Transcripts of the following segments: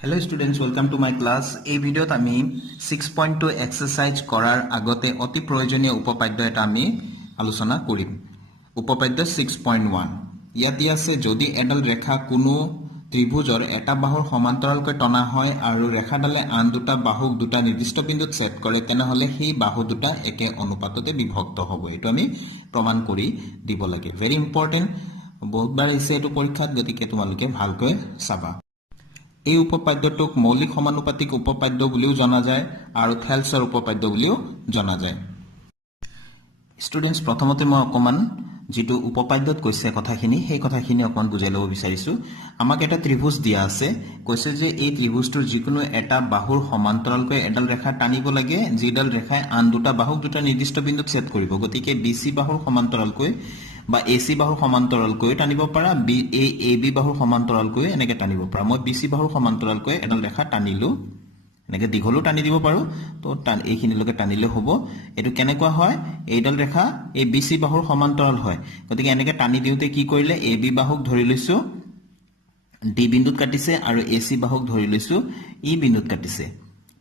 Hello students, welcome to my class. এই ভিডিওত আমি 6.2 exercise কৰাৰ আগতে অতি প্ৰয়োজনীয় উপপাদ্য এটা আমি আলোচনা কৰিম। উপপাদ্য 6.1 ইয়াত দিয়া আছে যদি এডাল ৰেখা কোনো ত্ৰিভুজৰ এটা বাহুৰ সমান্তৰালকৈ টনা হয় আৰু ৰেখাডালে আন দুটা বাহুক দুটা নিৰ্দিষ্ট বিন্দুত ছেদ কৰে তেনেহলে সেই বাহু দুটা একে অনুপাততে বিভক্ত হ'ব। এটো আমি প্ৰমাণ কৰি দিব লাগে। ভেৰি ইম্পৰ্টেন্ট, বহুতবাৰ হৈছে এটো পৰীক্ষাত, গতিকে তোমালোকে ভালকৈ চাবা। এই উপপাদ্যটোক মৌলিক সমানুপাতিক উপপাদ্য বুলিও জনা যায় আৰু থেলছৰ উপপাদ্য বুলিও জনা যায়। স্টুডেন্টস, প্ৰথমতে মই অকমান যেটো উপপাদ্যত কৈছে কথাখিনি সেই কথাখিনি অকমান বুজাই ল'ব বিচাৰিছো। আমাক এটা ত্ৰিভুজ দিয়া আছে, কৈছে যে এই ত্ৰিভুজটোৰ যিকোনো এটা বাহুৰ সমান্তৰালকৈ এডাল ৰেখা টানিব লাগে যিডাল ৰেখাই আন দুটা বাহুক দুটা নিৰ্দিষ্ট বিন্দুত ছেদ কৰিব। গতিকে বিসি বাহুৰ সমান্তৰালকৈ বা এসি বাহুৰ সমান্তৰালকৈ টানিব পাৰা, এবি বাহুৰ সমান্তৰালকৈ এনেকে টানিব পাৰা। মই বিসি বাহুৰ সমান্তৰালকৈ এডাল ৰেখা টানিলো, এনেকে দীঘলো টানি দিব পাৰো। তো এইখিনিলৈকে টানিলে হ'ব। এটো কেনেকুৱা হয়, এইডাল ৰেখা এই বিসি বাহুৰ সমান্তৰাল হয়। গতিকে এনেকে টানি দিওতে কি কৰিলে, এবি বাহুক ধৰি লৈছো ডি বিন্দুত কাটিছে আৰু এসি বাহুক ধৰি লৈছো ই বিন্দুত কাটিছে।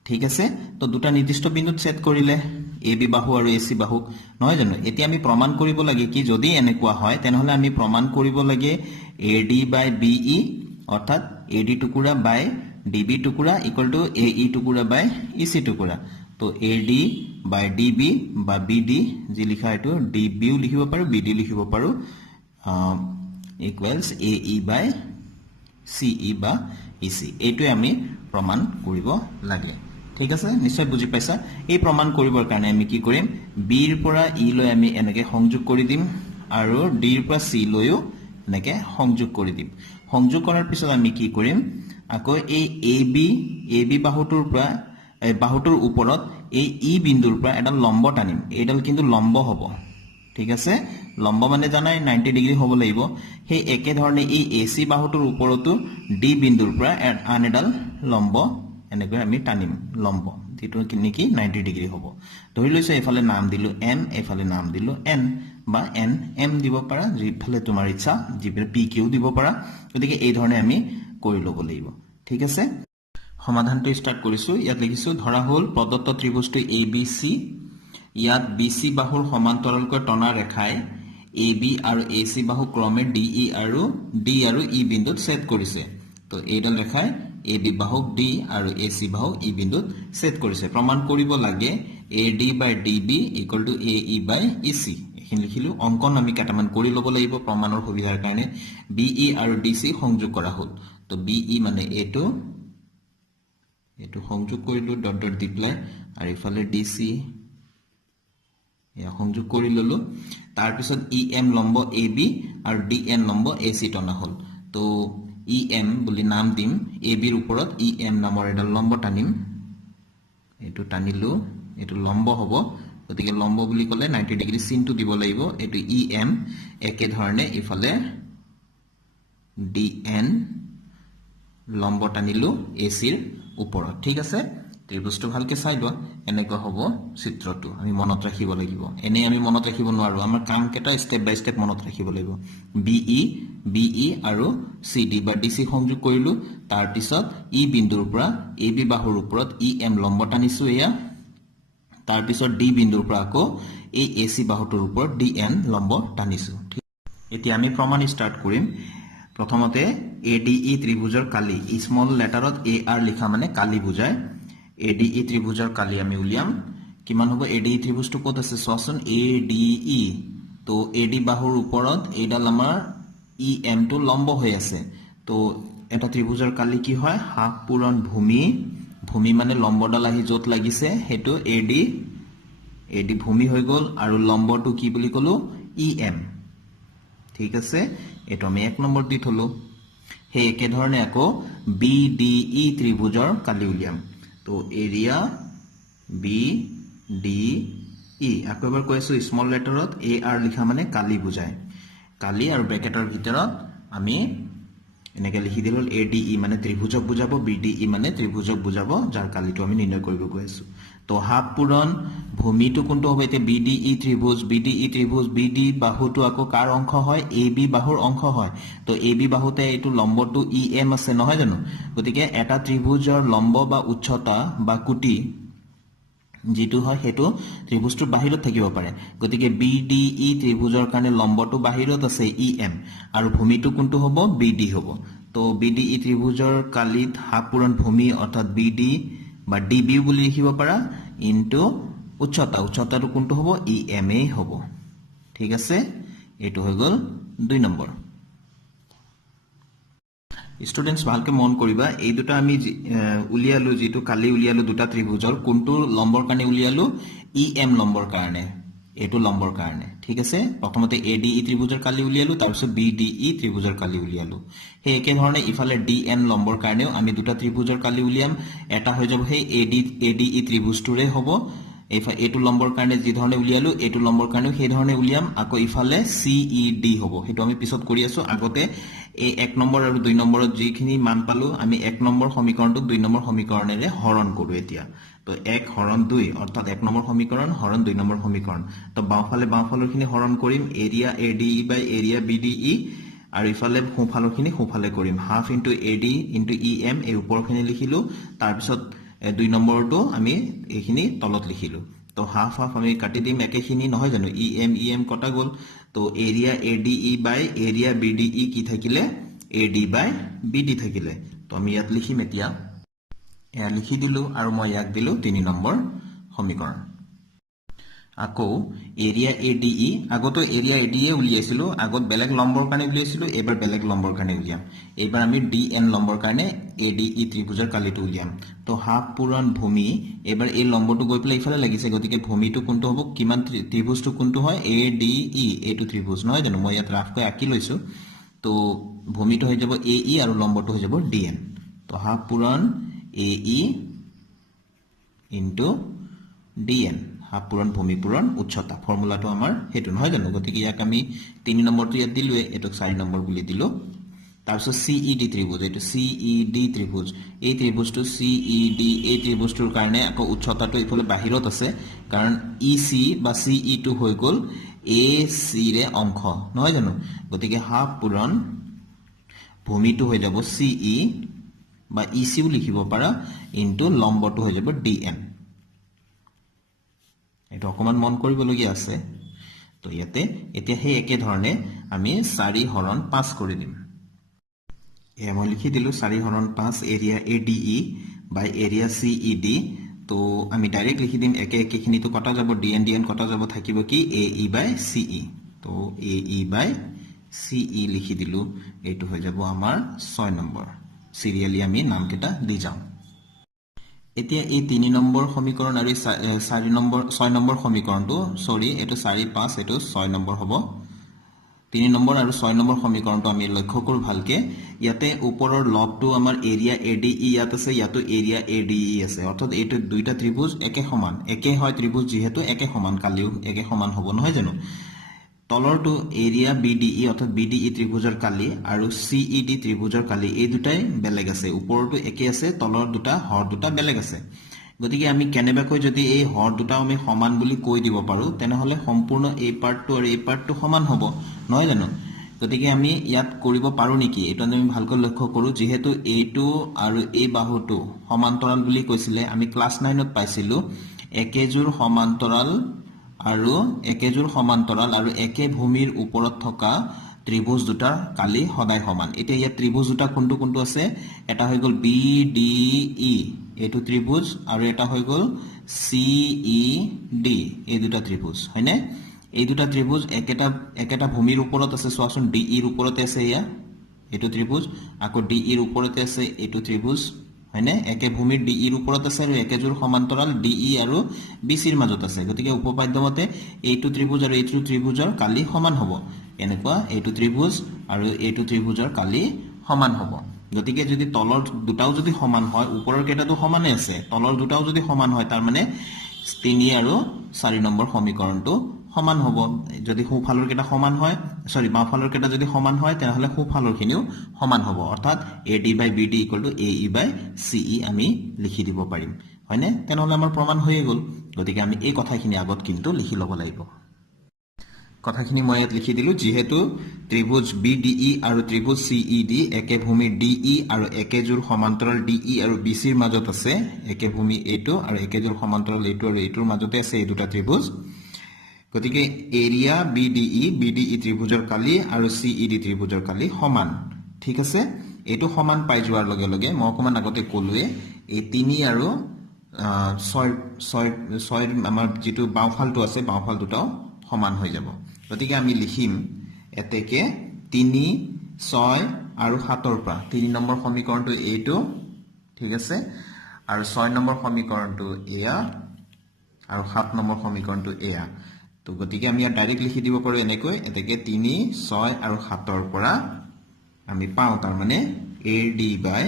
ঠিক আছে, তো দুটা নিৰ্দিষ্ট বিন্দুত ছেদ কৰিলে এবি বাহু আৰু এসি বাহুক, নহয় জানো? এতিয়া আমি প্ৰমাণ কৰিব লাগে কি যদি এনেকুৱা হয় তেনেহলে আমি প্ৰমাণ কৰিব লাগে এডি বাই বিই অৰ্থাৎ এডি টুকুৰা বাই ডিবি টুকুৰা ইকুয়াল টু এই টুকুৰা বাই ইসি টুকুৰা। তো এডি বাই ডিবি বা বিডি যি লিখা এটো ডিবিও লিখিব পাৰো বিডি লিখিব পাৰো ইকুয়ালস এই বাই সিই বা ইসি। এইটোৱে আমি প্ৰমাণ কৰিব লাগে। ঠিক আছে, নিশ্চয় বুজি পাইছা। এই প্ৰমাণ কৰিবৰ কাৰণে আমি কি কৰিম, বিৰ পৰা ই লৈ আমি এনেকে সংযোগ কৰি দিম আৰু ডিৰ পৰা সি লৈও এনেকে সংযোগ কৰি দিম। সংযোগ কৰাৰ পিছত আমি কি কৰিম, আকৌ এই এবি বাহুটোৰ পৰা বাহুটোৰ ওপৰত এই ই বিন্দুৰ পৰা এটা লম্ব টানিম। এইডাল কিন্তু লম্ব হ'ব। ঠিক আছে, লম্ব মানে জানাই 90 ডিগ্ৰী হ'ব লাগিব। সেই একে ধৰণে এই এসি বাহুটোৰ ওপৰতো ডি বিন্দুৰ পৰা আন এডাল লম্ব এনেকৈ আমি টানিম, লম্ব যেটো নেকি 90 ডিগ্ৰী হ'ব। ধৰি লৈছো এফালে নাম দিলো এম, এফালে নাম দিলো এন বা এন এম দিব পাৰা, যিফালে তোমাৰ ইচ্ছা, যিফালে পি কিউ দিব পাৰা। গতিকে এই ধৰণে আমি কৰি ল'ব লাগিব। ঠিক আছে, সমাধানটো ষ্টাৰ্ট কৰিছো। ইয়াত লিখিছো ধৰা হ'ল প্ৰদত্ত ত্ৰিভুজটো এ বি চি, ইয়াত বিসি বাহুৰ সমান্তৰালকৈ টনা ৰেখাই এবি আৰু এসি বাহু ক্ৰমে ডিই আৰু ই বিন্দুত ছেদ কৰিছে। তো এইডাল ৰেখাই এবি বাহুক ডি আৰু এসি বাহুক ই বিন্দুত ছেদ কৰিছে। প্ৰমাণ কৰিব লাগে AD by DB equal to AE by EC. এইখিনি লিখিলো। অঙ্কন আমি কেইটামান কৰি ল'ব লাগিব প্ৰমাণৰ সুবিধাৰ কাৰণে। বিই আৰু ডিসি সংযোগ কৰা হ'ল। তো বিই মানে এইটো সংযোগ কৰিলো ডট ডট দি পেলাই, আৰু ইফালে ডিসি সংযোগ কৰি ললো। তাৰ পিছত ই এম লম্ব এ বি আৰু ডি এন লম্ব এ চি টনা হ'ল। তো ই এম বুলি নাম দিম, এ বিৰ ওপৰত ই এম নামৰ এডাল লম্ব টানিম। এইটো টানিলো, এইটো লম্ব হ'ব। গতিকে লম্ব বুলি ক'লে 90 ডিগ্ৰী চিনটো দিব লাগিব। এইটো ই এম, একে ধৰণে ইফালে ডি এন লম্ব টানিলো এ চিৰ ওপৰত। ঠিক আছে, ত্ৰিভুজটো ভালকে চাই লোৱা। এনেকুৱা হ'ব চিত্ৰটো, আমি মনত ৰাখিব লাগিব। এনে আমি মনত ৰাখিব নোৱাৰো, আমাৰ কাম কেইটা স্টেপ বাই স্টেপ মনত ৰাখিব লাগিব। বিই আৰু সিডি বা ডিসি সংযোগ কৰিলো। তাৰ পিছত ই বিন্দুৰ পৰা এবি বাহুৰ ওপৰত ই এম লম্ব টানিছো এয়া। তাৰ পিছত ডি বিন্দুৰ পৰা আকৌ এই এসি বাহুটোৰ ওপৰত ডি এন লম্ব টানিছো। এতিয়া আমি প্ৰমাণ ষ্টাৰ্ট কৰিম। প্ৰথমতে এডিই ত্ৰিভুজৰ কালি, স্মল লেটাৰত এ আৰ লিখা মানে কালি বুজায়। এডিই ত্ৰিভুজৰ কালি আমি উলিয়াম। কিমান হ'ব, এডিই ত্ৰিভুজটো ক'ত আছে চোৱাচোন, এডিই। তো এডি বাহুৰ ওপৰত এইডাল আমাৰ ই এম টো লম্ব হৈ আছে। তো এটা ত্ৰিভুজৰ কালি কি হয়, হাফ পূৰণ ভূমি, ভূমি মানে লম্বডাল আহি য'ত লাগিছে সেইটো এডি ভূমি হৈ গ'ল, আৰু লম্বটো কি বুলি ক'লো, ই এম। ঠিক আছে, এইটো আমি 1 নম্বৰ দি থলো। সেই একেধৰণে আকৌ বিডিই ত্ৰিভুজৰ কালি উলিয়াম। তো এৰিয়া বি ডি ই, আকৌ এবাৰ কৈ আছো স্মল লেটাৰত এ আৰ লিখা মানে কালি বুজায়। কালি আৰু ব্ৰেকেটৰ ভিতৰত আমি এনেকৈ লিখি দিল ADE মানে ত্ৰিভুজক বুজাব, BDE মানে ত্ৰিভুজক বুজাব, যাৰ কালিটো আমি নিৰ্ণয় কৰিব গৈ আছো। তো হাফ পূৰণ ভূমিটো কোনটো হ'ব? এতিয়া BDE ত্ৰিভুজ, BD বাহুটো আকৌ কাৰ অংশ হয়? AB বাহুৰ অংশ হয়। তো AB বাহুতে এইটো লম্বটো EM আছে নহয় জানো? গতিকে এটা ত্ৰিভুজৰ লম্ব বা উচ্চতা বা কোটি যিটো হয় সেইটো ত্ৰিভুজটোৰ বাহিৰত থাকিব পাৰে। গতিকে BDE ত্ৰিভুজৰ কাৰণে লম্বটো বাহিৰত আছে EM, আৰু ভূমিটো কোনটো হ'ব? BD হ'ব। তো BDE ত্ৰিভুজৰ কালিত হাফ পূৰণ ভূমি অৰ্থাৎ BD বা DB বুলি লিখিব পাৰা ইনটু উচ্চতা, উচ্চতাটো কোনটো হ'ব? EM এ হ'ব। ঠিক আছে, এইটো হৈ গ'ল 2 নম্বৰ। ষ্টুডেন্টস ভালকে মন কৰিবা, এই দুটা আমি উলিয়ালো, যেটো কালি উলিয়ালো দুটা ত্ৰিভুজৰ, কোনটো লম্বৰ কাৰণে উলিয়ালো? EM লম্বৰ কাৰণে, এইটো লম্বৰ কাৰণে। ঠিক আছে, প্ৰথমতে ADE ত্ৰিভুজৰ কালি উলিয়ালো, তাৰপিছত BDE ত্ৰিভুজৰ কালি উলিয়ালো। সেই একে ধৰণে ইফালে DN লম্বৰ কাৰণেও আমি দুটা ত্ৰিভুজৰ কালি উলিয়াম। এটা হৈ যাব সেই ADE ত্ৰিভুজটোৰে হ'ব। এইটো লম্বৰ কাৰণে যি ধৰণে উলিয়ালো, এইটো লম্বৰ কাৰণেও সেই ধৰণে উলিয়াম। আকৌ ইফালে CED হ'ব, সেইটো আমি পিছত কৰি আছো। আগতে এই 1 নম্বৰ আৰু 2 নম্বৰত যিখিনি মান পালো, আমি 1 নম্বৰ সমীকৰণটোক 2 নম্বৰ সমীকৰণেৰে হৰণ কৰো এতিয়া। তো 1 হৰণ 2 অৰ্থাৎ 1 নম্বৰ সমীকৰণ হৰণ 2 নম্বৰ সমীকৰণ। তো বাওঁফালৰ খিনি হৰণ কৰিম এৰিয়া ADE বাই এৰিয়া BDE, আৰু ইফালে সোঁফালৰ খিনি সোঁফালে কৰিম half into AD into EM। এই ওপৰখিনি লিখিলো, তাৰপিছত 2 নম্বৰটো আমি এইখিনি তলত লিখিলো। তো হাফ হাফ আমি কাটি দিম, একেখিনি নহয় জানো? EM কটা গ'ল। তো এৰিয়া ADE বাই এৰিয়া BDE কি থাকিলে? AD বাই BD থাকিলে। তো আমি ইয়াত লিখিম এতিয়া, এয়া লিখি দিলো, আৰু মই ইয়াক দিলো 3 নম্বৰ সমীকৰণ। আকৌ এৰিয়া ADE, আগতো এৰিয়া ADE উলিয়াইছিলো, আগত বেলেগ লম্বৰ কাৰণে উলিয়াইছিলো, এবাৰ বেলেগ লম্বৰ কাৰণে উলিয়াম। এইবাৰ আমি DN লম্বৰ কাৰণে ADE ত্ৰিভুজৰ কালিটো উলিয়াম। তো হাফ পূৰণ ভূমি, এবাৰ এই লম্বটো গৈ পেলাই ইফালে লাগিছে, গতিকে ভূমিটো কোনটো হ'ব? কিমান ত্ৰিভুজটো কোনটো হয়? ADE, এইটো ত্ৰিভুজ নহয় জানো? মই ইয়াত ৰাফকৈ আঁকি লৈছো। তো ভূমিটো হৈ যাব AE আৰু লম্বটো হৈ যাব DN। তো হাফ পূৰণ AE ইনটু DN, হাফ পূৰণ ভূমি পূৰণ উচ্চতা। ফৰ্মুলাটো আমাৰ সেইটো নহয় জানো? গতিকে ইয়াক আমি 3 নম্বৰটো ইয়াত দিলোৱে, এইটোক 4 নম্বৰ বুলি দিলো। তাৰপিছত CED ত্ৰিভুজ, এইটো CED ত্ৰিভুজ, এই ত্ৰিভুজটো CED, এই ত্ৰিভুজটোৰ কাৰণে আকৌ উচ্চতাটো এইফালে বাহিৰত আছে, কাৰণ EC বা CE টো হৈ গ'ল AC ৰে অংশ নহয় জানো? গতিকে হাফ পূৰণ ভূমিটো হৈ যাব CE বা ECও লিখিব পাৰা, ইনটু লম্বটো হৈ যাব DN। এইটো অকমান মন কৰিবলগীয়া আছে। তো ইয়াতে এতিয়া সেই একে ধৰণে আমি 4 হৰণ 5 কৰি দিম। এয়া মই লিখি দিলো 4 হৰণ 5 এৰিয়া ADE বাই এৰিয়া CED। তো আমি ডাইৰেক্ট লিখি দিম, একেখিনিটো কটা যাব, DN কটা যাব, থাকিব কি? AE বাই CE। তো AE বাই CE লিখি দিলো, এইটো হৈ যাব আমাৰ 6 নম্বৰ। সিৰিয়ালি আমি নামকেইটা দি যাওঁ। এতিয়া এই 3 নম্বৰ সমীকৰণ আৰু 6 নম্বৰ সমীকৰণটো, সৰি এইটো 4 5, এইটো 6 নম্বৰ হ'ব। 3 নম্বৰ আৰু 6 নম্বৰ সমীকৰণটো আমি লক্ষ্য কৰো ভালকে। ইয়াতে ওপৰৰ লবটো আমাৰ এৰিয়া ADE ইয়াত আছে, ইয়াতো এৰিয়া ADE আছে, অৰ্থাৎ এইটো দুইটা ত্ৰিভুজ একে সমান, একে হয় ত্ৰিভুজ যিহেতু একে সমান, কালিও একে সমান হ'ব নহয় জানো? তলৰটো এৰিয়া BDE অৰ্থাৎ BDE ত্ৰিভুজৰ কালি আৰু CED ত্ৰিভুজৰ কালি, এই দুটাই বেলেগ আছে। ওপৰটো একে আছে, তলৰ দুটা হৰ দুটা বেলেগ আছে। গতিকে আমি কেনেবাকৈ যদি এই হৰ দুটাও আমি সমান বুলি কৈ দিব পাৰো, তেনেহলে সম্পূৰ্ণ এই পাৰ্টটো আৰু এই পাৰ্টটো সমান হ'ব নহয় জানো? গতিকে আমি ইয়াত কৰিব পাৰো নেকি? এইটো আমি ভালকৈ লক্ষ্য কৰো। যিহেতু এইটো আৰু এই বাহুটো সমান্তৰাল বুলি কৈছিলে, আমি ক্লাছ 9ত পাইছিলো একেজোৰ সমান্তৰাল আৰু একে ভূমিৰ ওপৰত থকা ত্ৰিভুজ দুটাৰ কালি সদায় সমান। এতিয়া ইয়াত ত্ৰিভুজ দুটা কোনটো কোনটো আছে? এটা হৈ গ'ল BDE, এইটো ত্ৰিভুজ, আৰু এটা হৈ গ'ল CED, এই দুটা ত্ৰিভুজ হয়নে? এই দুটা ত্ৰিভুজ একেটা ভূমিৰ ওপৰত আছে। চোৱাচোন, DE ৰ ওপৰতে আছে এয়া, এইটো ত্ৰিভুজ, আকৌ DE ৰ ওপৰতে আছে এইটো ত্ৰিভুজ হয়নে? একে ভূমিৰ DE ৰ ওপৰত আছে, আৰু একেজোৰ সমান্তৰাল DE আৰু BC ৰ মাজত আছে। গতিকে উপপাদ্য মতে এইটো ত্ৰিভুজ আৰু এইটো ত্ৰিভুজৰ কালি সমান হ'ব। এনেকুৱা এইটো ত্ৰিভুজ আৰু এইটো ত্ৰিভুজৰ কালি সমান হ'ব। গতিকে যদি তলৰ দুটাও যদি সমান হয়, ওপৰৰ কেইটাটো সমানে আছে, তলৰ দুটাও যদি সমান হয়, তাৰ মানে 3 আৰু 4 নম্বৰ সমীকৰণটো সমান হ'ব যদি সোঁফালৰ কেইটা সমান হয় সৰি বাওঁফালৰ কেইটা যদি সমান হয় তেনেহলে সোঁফালৰখিনিও সমান হ'ব অৰ্থাৎ AD by BD equal to AE by CE আমি লিখি দিব পাৰিম হয়নে তেনেহলে আমাৰ প্ৰমাণ হৈয়ে গ'ল গতিকে আমি এই কথাখিনি আগত কিন্তু লিখি ল'ব লাগিব কথাখিনি মই ইয়াত লিখি দিলো যেহেতু ত্ৰিভুজ BDE আৰু ত্ৰিভুজ CED একে ভূমি DE আৰু একেজোৰ সমান্তৰাল DE আৰু BC ৰ মাজত আছে একে ভূমি এইটো আৰু একেজোৰ সমান্তৰাল এইটো আৰু এইটোৰ মাজতে আছে এই দুটা ত্ৰিভুজ গতিকে এৰিয়া BDE ত্ৰিভুজৰ কালি আৰু CED ত্ৰিভুজৰ কালি সমান ঠিক আছে এইটো সমান পাই যোৱাৰ লগে লগে মই অকমান আগতে ক'লোৱে এই 3 আৰু 6 আমাৰ যেটো বাওঁফালটো আছে বাওঁফাল দুটাও সমান হৈ যাব গতিকে আমি লিখিম এতেকে 3 6 আৰু 7 ৰ পৰা 3 নম্বৰ সমীকৰণটো এইটো ঠিক আছে আৰু 6 নম্বৰ সমীকৰণটো এয়া আৰু 7 নম্বৰ সমীকৰণটো এয়া তো গতিকে আমি ডাইৰেক্ট লিখি দিব পাৰো এনেকৈ এতেকে 3 6 আৰু 7 ৰ পৰা আমি পাও তাৰ মানে AD by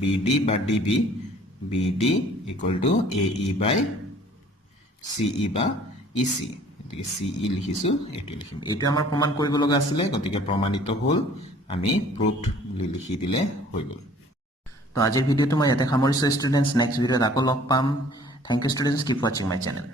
BD বা DB BD equal to AE by CE বা EC গতিকে CE লিখিছো এটো লিখিম এটো আমাৰ প্ৰমাণ কৰিব লগা আছিল গতিকে প্ৰমাণিত হ'ল আমি প্ৰুভড বুলি লিখি দিলে হৈ গ'ল তো আজিৰ ভিডিওটো মই ইয়াতে সামৰিছো ষ্টুডেন্টস নেক্সট ভিডিওত আকৌ লগ পাম thank you students keep watching my channel